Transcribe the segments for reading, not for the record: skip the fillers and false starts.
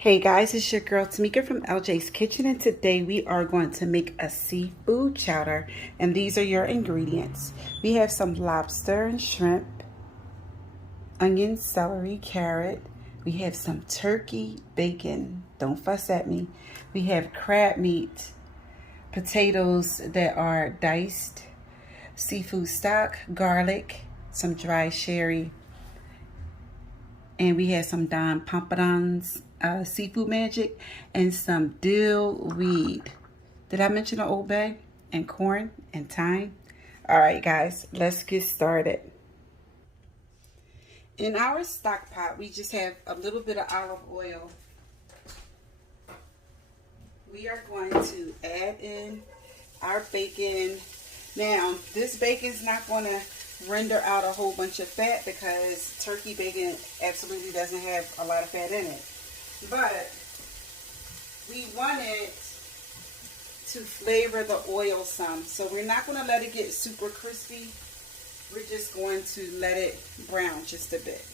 Hey guys, it's your girl Tamika from LJ's Kitchen, and today we are going to make a seafood chowder, and these are your ingredients. We have some lobster and shrimp, onion, celery, carrot. We have some turkey, bacon, don't fuss at me. We have crab meat, potatoes that are diced, seafood stock, garlic, some dry sherry, and we had some Don Pompadon's seafood magic and some dill weed. Did I mention the Old Bay? And corn and thyme? All right, guys, let's get started. In our stock pot, we just have a little bit of olive oil. We are going to add in our bacon. Now, this bacon is not going to render out a whole bunch of fat because turkey bacon absolutely doesn't have a lot of fat in it. But we want it to flavor the oil some. So we're not going to let it get super crispy. We're just going to let it brown just a bit.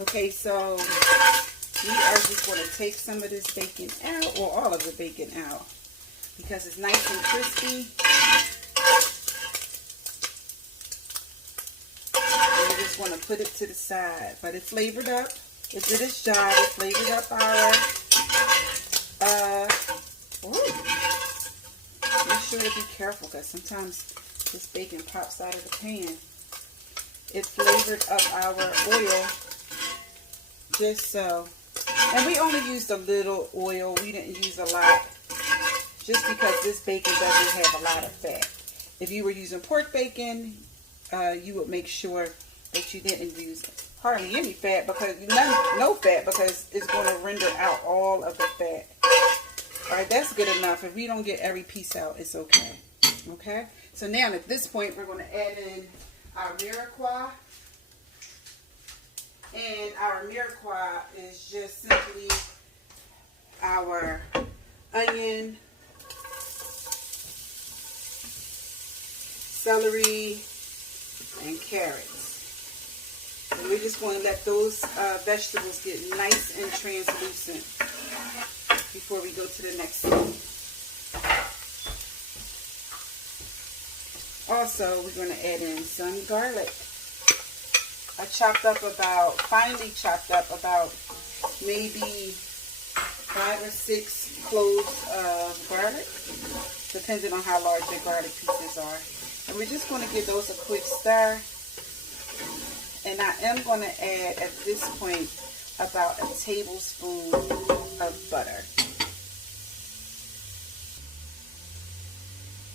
Okay, so we are just going to take some of this bacon out, or all of the bacon out, because it's nice and crispy. And we just want to put it to the side. But it flavored up. It did its job. It flavored up our, Make sure to be careful because sometimes this bacon pops out of the pan. It flavored up our oil just so. And we only used a little oil. We didn't use a lot, just because this bacon doesn't have a lot of fat. If you were using pork bacon, you would make sure that you didn't use hardly any fat, because no fat, because it's going to render out all of the fat. All right, that's good enough. If we don't get every piece out, it's okay. Okay, so now at this point, we're going to add in our mirepoix. And our mirepoix is just simply our onion, celery, and carrots. And we're just going to let those vegetables get nice and translucent before we go to the next step. Also, we're going to add in some garlic. I finely chopped up about maybe 5 or 6 cloves of garlic, depending on how large your garlic pieces are. And we're just going to give those a quick stir. And I am going to add at this point about a tablespoon of butter.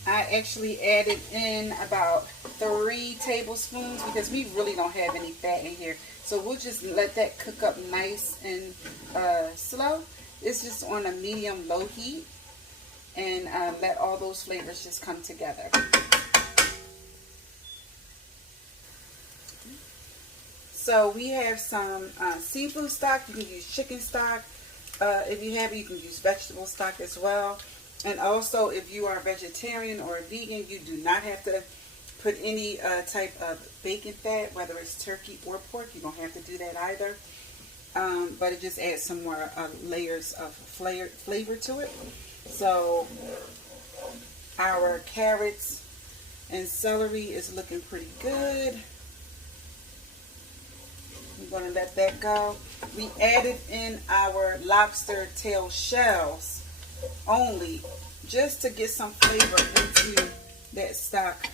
I actually added in about 3 tablespoons because we really don't have any fat in here. So we'll just let that cook up nice and slow. It's just on a medium-low heat, and let all those flavors just come together. So we have some seafood stock. You can use chicken stock. If you have it, you can use vegetable stock as well. And also, if you are a vegetarian or a vegan, you do not have to put any type of bacon fat, whether it's turkey or pork. You don't have to do that either. But it just adds some more layers of flavor to it. So our carrots and celery is looking pretty good. We're going to let that go. We added in our lobster tail shells only, just to get some flavor into that stock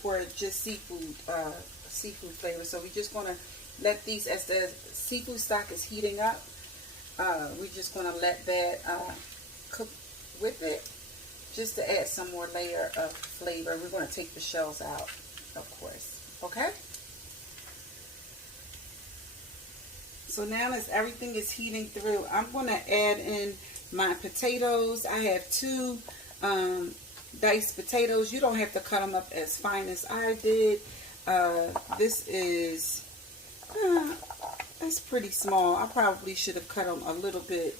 for just seafood flavor. So we're just going to let these, as the seafood stock is heating up, we're just going to let that cook with it, just to add some more layer of flavor. We're going to take the shells out, of course. Okay? So now as everything is heating through, I'm going to add in my potatoes. I have 2 diced potatoes. You don't have to cut them up as fine as I did. This is, that's pretty small. I probably should have cut them a little bit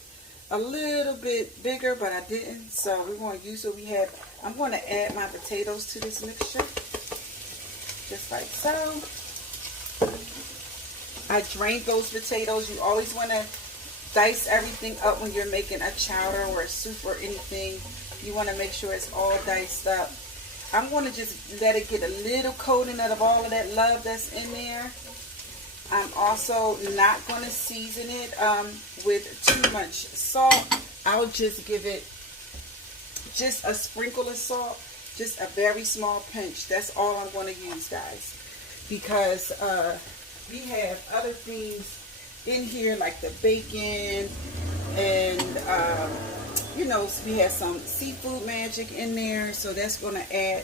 bigger, but I didn't. So we're going to use what we have. I'm going to add my potatoes to this mixture, just like so. I drained those potatoes. You always want to dice everything up when you're making a chowder or a soup or anything. You want to make sure it's all diced up. I'm going to just let it get a little coating of all of that love that's in there. I'm also not going to season it with too much salt. I'll just give it just a sprinkle of salt, just a very small pinch. That's all I'm going to use, guys, because we have other things in here like the bacon and you know, we have some seafood magic in there, so that's going to add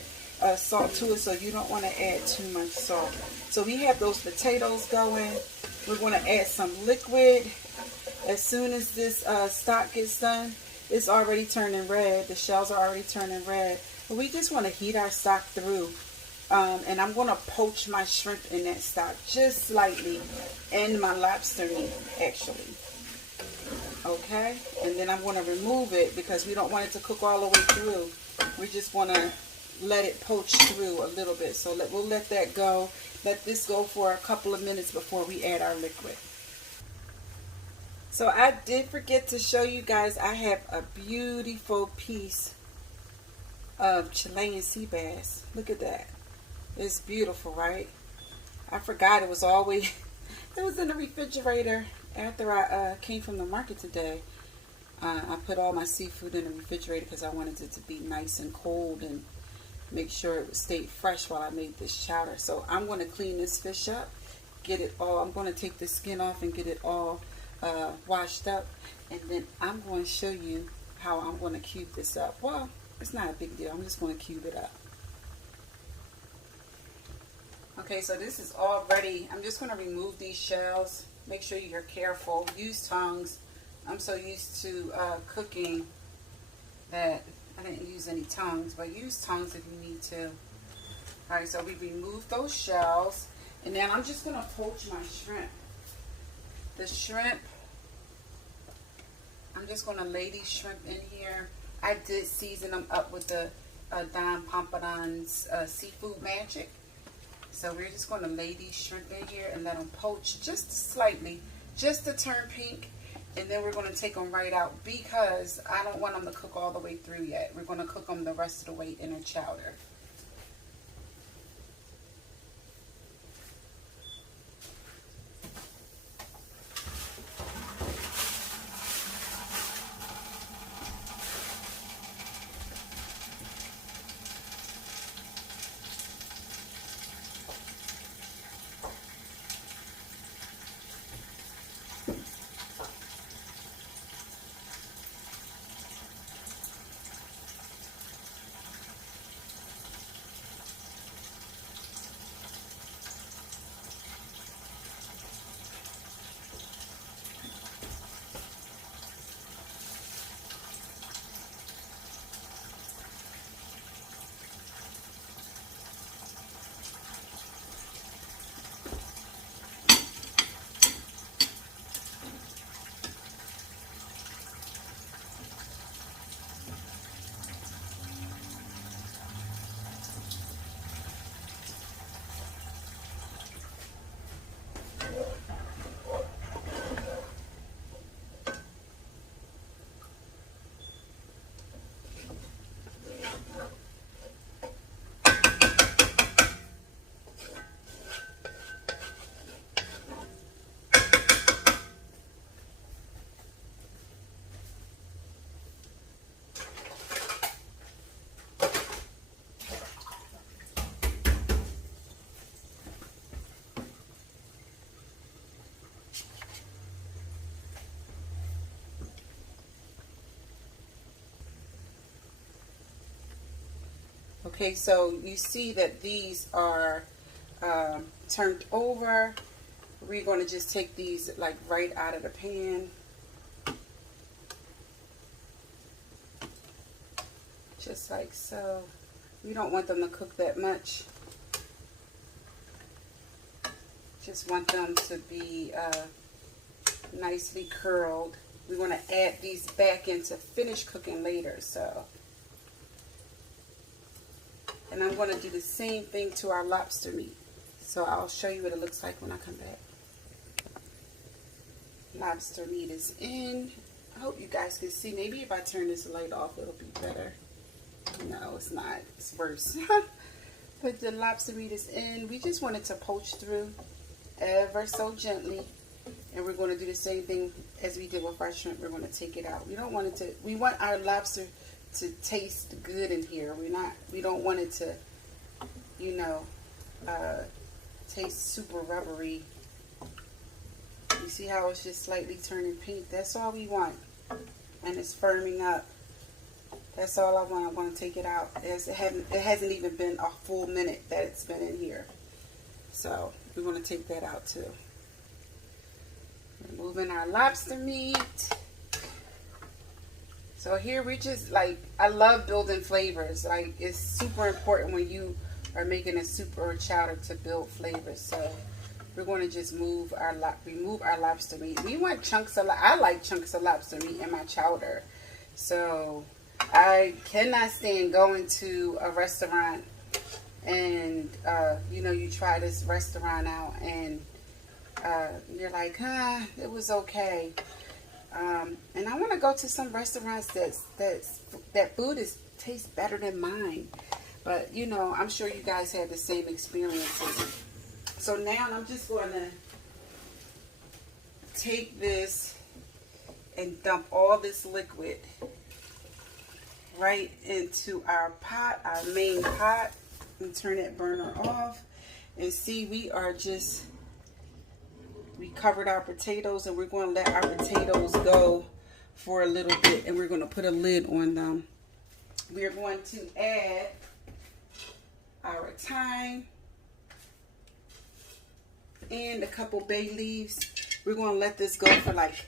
salt to it, so you don't want to add too much salt. So we have those potatoes going. We're going to add some liquid. As soon as this stock gets done, it's already turning red. The shells are already turning red. But we just want to heat our stock through. And I'm going to poach my shrimp in that stock just slightly, and my lobster meat, actually. Okay, and then I'm going to remove it because we don't want it to cook all the way through. We just want to let it poach through a little bit. So we'll let that go. Let this go for a couple of minutes before we add our liquid. So I did forget to show you guys, I have a beautiful piece of Chilean sea bass. Look at that. It's beautiful, right? I forgot it was always, it was in the refrigerator. After I came from the market today, I put all my seafood in the refrigerator because I wanted it to be nice and cold and make sure it stayed fresh while I made this chowder. So I'm going to clean this fish up, get it all, I'm going to take the skin off and get it all washed up, and then I'm going to show you how I'm going to cube this up. Well, it's not a big deal. I'm just going to cube it up. Okay, so this is all ready. I'm just going to remove these shells. Make sure you're careful. Use tongs. I'm so used to cooking that I didn't use any tongs, but use tongs if you need to. Alright, so we removed those shells, and then I'm just going to poach my shrimp. The shrimp, I'm just going to lay these shrimp in here. I did season them up with the Don Pompadon's Seafood Magic. So we're just going to lay these shrimp in here and let them poach just slightly, just to turn pink. And then we're going to take them right out because I don't want them to cook all the way through yet. We're going to cook them the rest of the way in a chowder. Okay, so you see that these are turned over. We're going to just take these like right out of the pan. Just like so. We don't want them to cook that much. Just want them to be nicely curled. We want to add these back in to finish cooking later. So. And I'm going to do the same thing to our lobster meat. So I'll show you what it looks like when I come back. Lobster meat is in. I hope you guys can see. Maybe if I turn this light off, it'll be better. No, it's not. It's worse. But the lobster meat is in. We just want it to poach through ever so gently. And we're going to do the same thing as we did with our shrimp. We're going to take it out. We don't want it to, we want our lobster to taste good in here. We don't want it to, you know, taste super rubbery. You see how it's just slightly turning pink? That's all we want. And it's firming up. That's all I want. I want to take it out. It hasn't even been a full minute that it's been in here. So we want to take that out too. Removing our lobster meat. So here we just like, I love building flavors. Like it's super important when you are making a soup or a chowder to build flavors. So we're going to just remove our lobster meat. We want chunks of, I like chunks of lobster meat in my chowder. So I cannot stand going to a restaurant and, you know, you try this restaurant out and you're like, it was okay. And I want to go to some restaurants that food tastes better than mine. But, you know, I'm sure you guys had the same experiences. So now I'm just going to take this and dump all this liquid right into our pot, our main pot, and turn that burner off. And see, we covered our potatoes, and we're going to let our potatoes go for a little bit, and we're going to put a lid on them. We're going to add our thyme and a couple bay leaves. We're going to let this go for like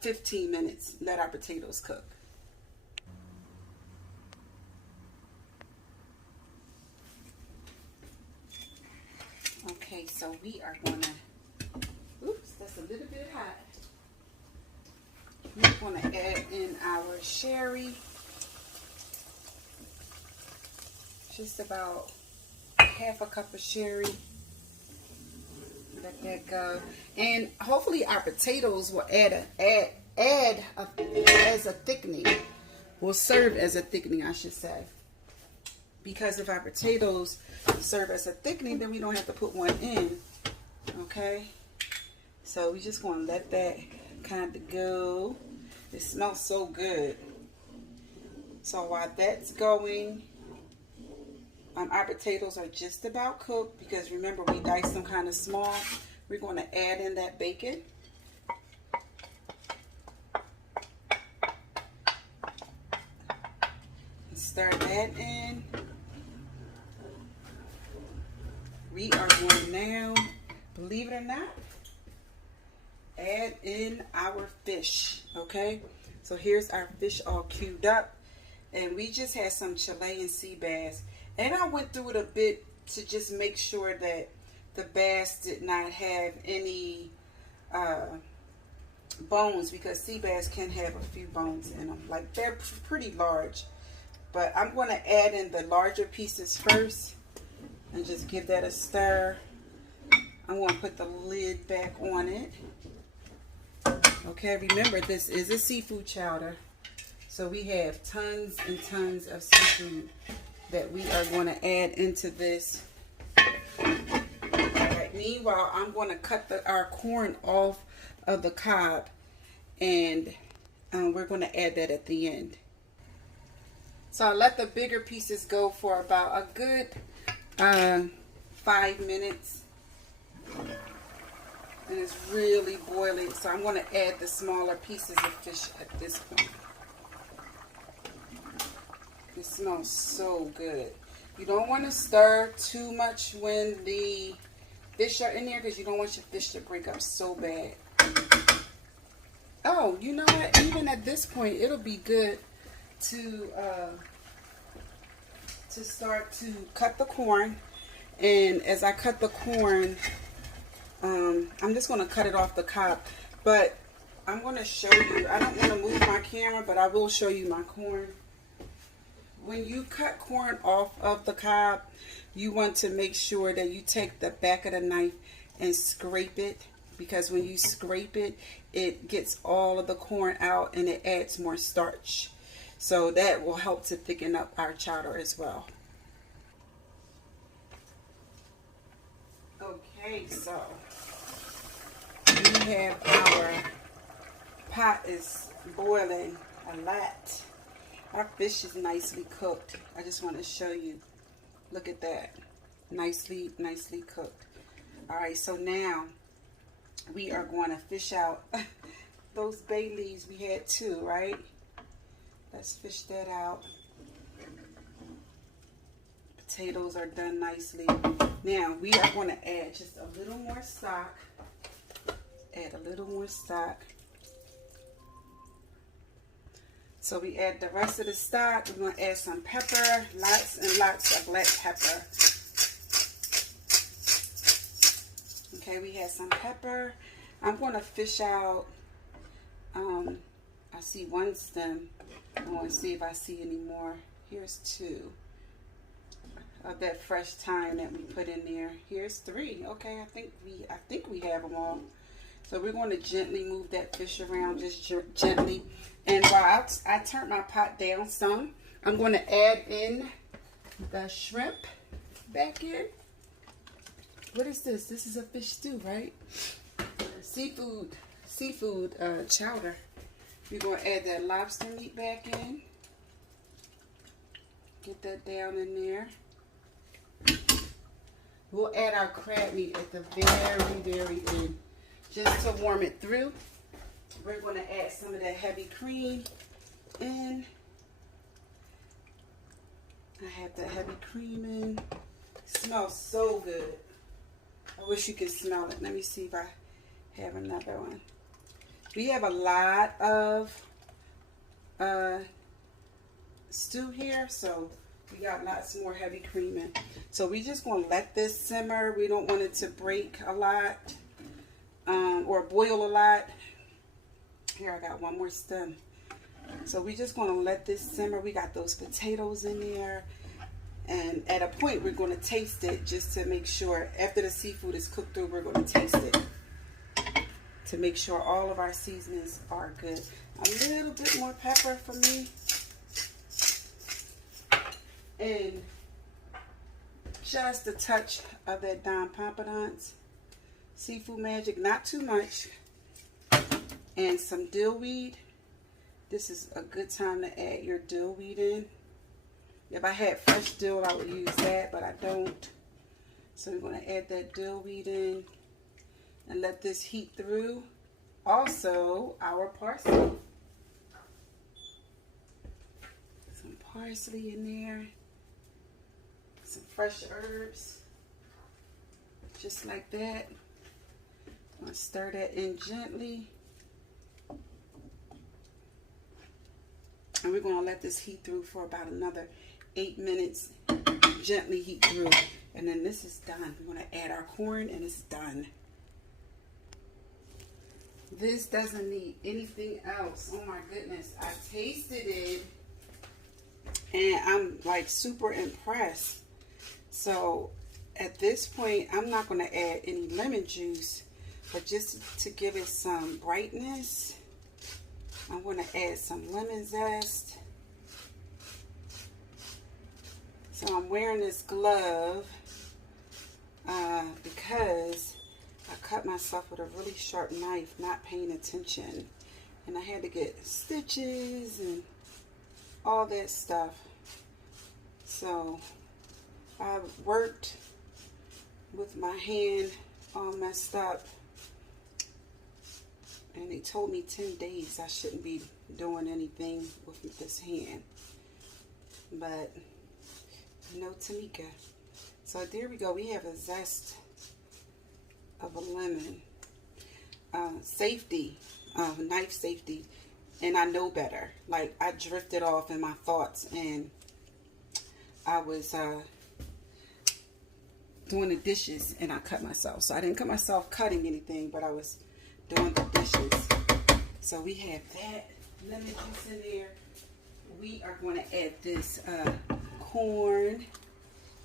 15 minutes. Let our potatoes cook. Okay, so we are going to, oops, that's a little bit hot. We're going to add in our sherry. Just about half a cup of sherry. Let that go. And hopefully our potatoes will add as a thickening. Will serve as a thickening, I should say. Because if our potatoes serve as a thickening, then we don't have to put one in. Okay? So we're just going to let that kind of go. It smells so good. So while that's going, our potatoes are just about cooked, because remember we diced them kind of small. We're going to add in that bacon. And stir that in. We are going now, believe it or not, add in our fish. Okay, so here's our fish all cubed up, and we just had some Chilean sea bass. And I went through it a bit to just make sure that the bass did not have any bones, because sea bass can have a few bones in them. Like, they're pretty large. But I'm going to add in the larger pieces first and just give that a stir. I'm going to put the lid back on it. Okay, remember this is a seafood chowder. So we have tons and tons of seafood that we are going to add into this. Alright, meanwhile, I'm going to cut our corn off of the cob, and we're going to add that at the end. So I let the bigger pieces go for about a good 5 minutes. And it's really boiling, so I'm going to add the smaller pieces of fish at this point. It smells so good. You don't want to stir too much when the fish are in there, because you don't want your fish to break up so bad. Oh, you know what? Even at this point, it'll be good to start to cut the corn. And as I cut the corn, I'm just going to cut it off the cob. But I'm going to show you. I don't want to move my camera, but I will show you my corn. When you cut corn off of the cob, you want to make sure that you take the back of the knife and scrape it because when you scrape it, it gets all of the corn out and it adds more starch. So that will help to thicken up our chowder as well. Okay, so we have our pot is boiling a lot. Our fish is nicely cooked. I just want to show you. Look at that. Nicely cooked. All right, so now we are going to fish out those bay leaves. We had 2, right? Let's fish that out. Potatoes are done nicely. Now we are going to add just a little more stock. Add a little more stock. So we add the rest of the stock. We're going to add some pepper, lots and lots of black pepper. Okay, we had some pepper. I'm going to fish out, I see 1 stem. I want to see if I see any more. Here's 2 of that fresh thyme that we put in there. Here's 3. Okay, I think we have them all. So we're going to gently move that fish around, just gently. And while I turn my pot down some, I'm going to add in the shrimp back in. What is this? This is a fish stew, right? Seafood chowder. We're going to add that lobster meat back in. Get that down in there. We'll add our crab meat at the very end, just to warm it through. We're going to add some of that heavy cream in. I have that heavy cream in. It smells so good. I wish you could smell it. Let me see if I have another one. We have a lot of stew here, so we got lots more heavy cream in. So we just going to let this simmer. We don't want it to break a lot or boil a lot. Here, I got 1 more stem. So we just going to let this simmer. We got those potatoes in there. And at a point, we're going to taste it just to make sure. After the seafood is cooked through, we're going to taste it to make sure all of our seasonings are good. A little bit more pepper for me. And just a touch of that Don Pompadon's seafood magic. Not too much. And some dill weed. This is a good time to add your dill weed in. If I had fresh dill, I would use that, but I don't. So we're going to add that dill weed in and let this heat through. Also, our parsley. Some parsley in there. Some fresh herbs. Just like that. I'm going to stir that in gently. And we're going to let this heat through for about another 8 minutes. Gently heat through. And then this is done. We're going to add our corn and it's done. This doesn't need anything else. Oh my goodness. I tasted it and I'm like super impressed. So at this point, I'm not going to add any lemon juice, but just to give it some brightness, I'm going to add some lemon zest. So I'm wearing this glove because I cut myself with a really sharp knife, not paying attention. And I had to get stitches and all that stuff. So I worked with my hand all messed up. And they told me 10 days I shouldn't be doing anything with this hand. But, you know, Tamika. So there we go. We have a zest of a lemon. Safety. Knife safety. And I know better. Like, I drifted off in my thoughts. And I was doing the dishes. And I cut myself. So I didn't cut myself cutting anything. But I was doing the dishes. So we have that lemon juice in there. We are going to add this corn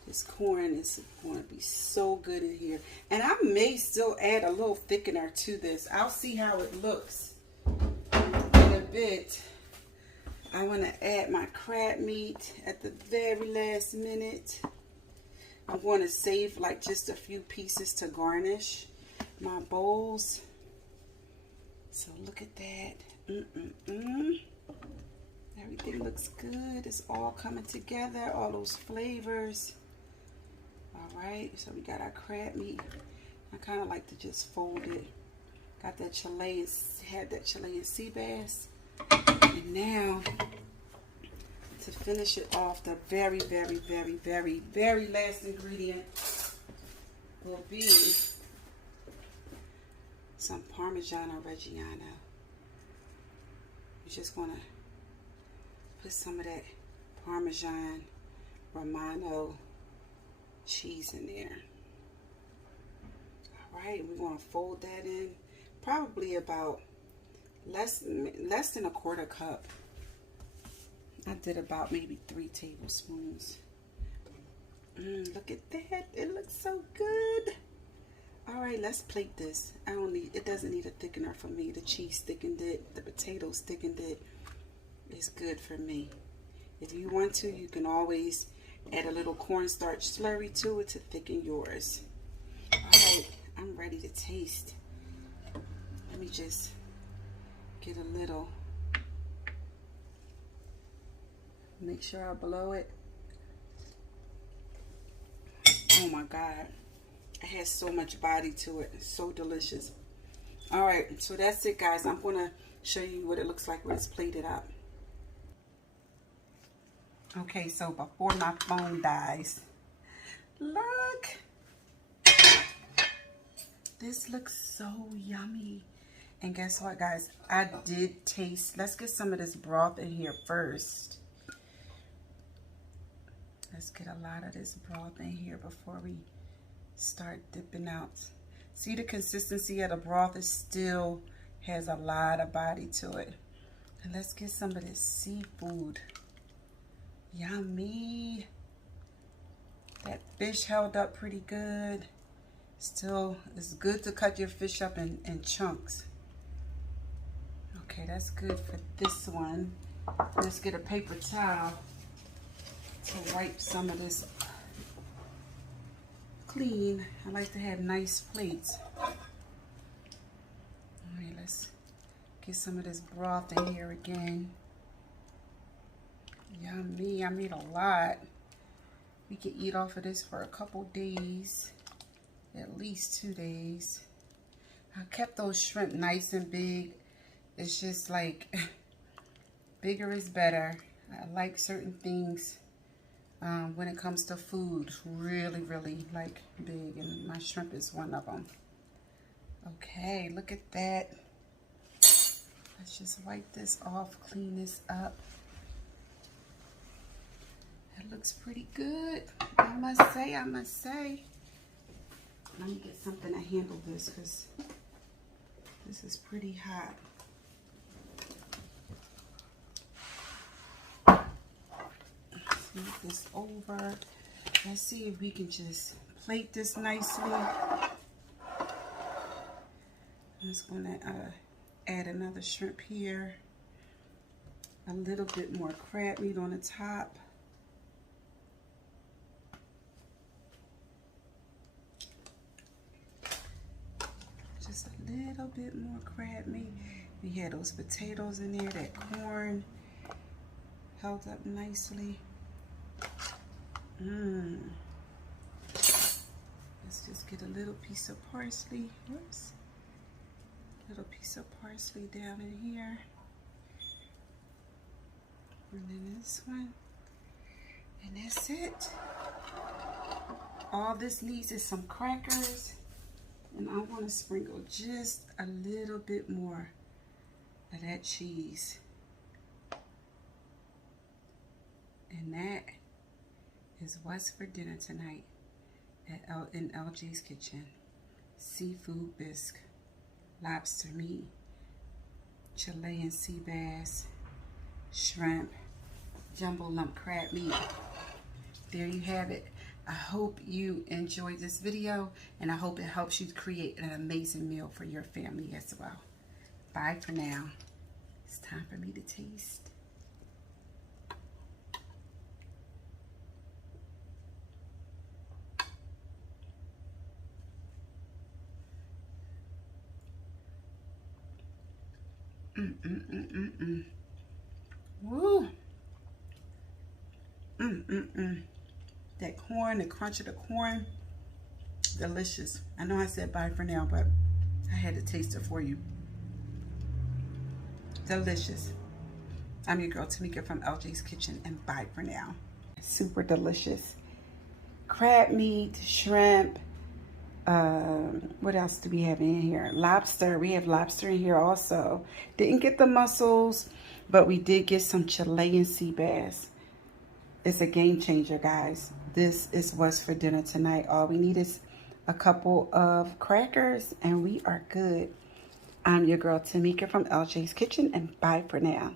This corn is going to be so good in here. And I may still add a little thickener to this. I'll see how it looks in a bit. I want to add my crab meat at the very last minute. I'm going to save like just a few pieces to garnish my bowls. So look at that. Everything looks good. It's all coming together. All those flavors. Alright, so we got our crab meat. I kind of like to just fold it. Got that Chilean, had that Chilean sea bass. And now, to finish it off, the very, very, very, very, very last ingredient will be some Parmigiano Reggiano. You're just going to put some of that Parmesan Romano cheese in there. Alright, we're going to fold that in. Probably about less than a quarter cup. I did about maybe 3 tablespoons. Look at that. It looks so good. Alright, let's plate this. It doesn't need a thickener for me. The cheese thickened it. The potatoes thickened it. It's good for me. If you want to, you can always add a little cornstarch slurry to it to thicken yours. Alright, I'm ready to taste. Let me just get a little. Make sure I blow it. Oh my God. It has so much body to it. It's so delicious. Alright, so that's it, guys. I'm going to show you what it looks like when it's plated up. Okay, so before my phone dies, look. This looks so yummy. And guess what, guys? I did taste. Let's get some of this broth in here first. Let's get a lot of this broth in here before we start dipping out. See the consistency of the broth? It still has a lot of body to it. And let's get some of this seafood. Yummy. That fish held up pretty good. Still, it's good to cut your fish up in chunks. Okay, that's good for this one. Let's get a paper towel to wipe some of this clean. I like to have nice plates. All right, let's get some of this broth in here again. Yummy. I made a lot. We could eat off of this for a couple days, at least 2 days. I kept those shrimp nice and big. It's just like bigger is better. I like certain things when it comes to food, really, really like big, and my shrimp is one of them. Okay, look at that. Let's just wipe this off, clean this up. That looks pretty good, I must say, I must say. Let me get something to handle this because this is pretty hot. Let's move this over. Let's see if we can just plate this nicely. I'm just going to add another shrimp here. A little bit more crab meat on the top. Just a little bit more crab meat. We had those potatoes in there, that corn held up nicely. Let's just get a little piece of parsley. Whoops. Little piece of parsley down in here. And then this one. And that's it. All this needs is some crackers. And I want to sprinkle just a little bit more of that cheese. And that is what's for dinner tonight in LJ's Kitchen. Seafood bisque, lobster meat, Chilean sea bass, shrimp, jumbo lump crab meat. There you have it. I hope you enjoyed this video, and I hope it helps you create an amazing meal for your family as well. Bye for now. It's time for me to taste. Woo. That corn, the crunch of the corn, delicious. I know I said bye for now, but I had to taste it for you. Delicious. I'm your girl Tamika from LJ's Kitchen, and bye for now. Super delicious. Crab meat, shrimp. What else do we have in here? Lobster. We have lobster in here also. Didn't get the mussels, but we did get some Chilean sea bass. It's a game changer, guys. This is what's for dinner tonight. All we need is a couple of crackers, and we are good. I'm your girl Tamika from LJ's Kitchen, and bye for now.